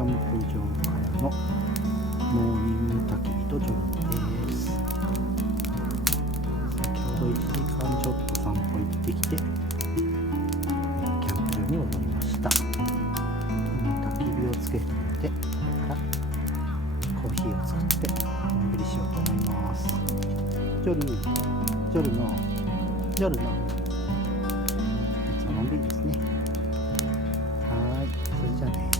ャンプ場からのモーニング焚き火とジョルです。先ほど1時間ちょっと散歩行ってきて、キャンプ場に戻りました。焚き火をつけてからコーヒーを作ってのんびりしようと思います。ジョルのやつはのんびりですね。はい、それじゃあね。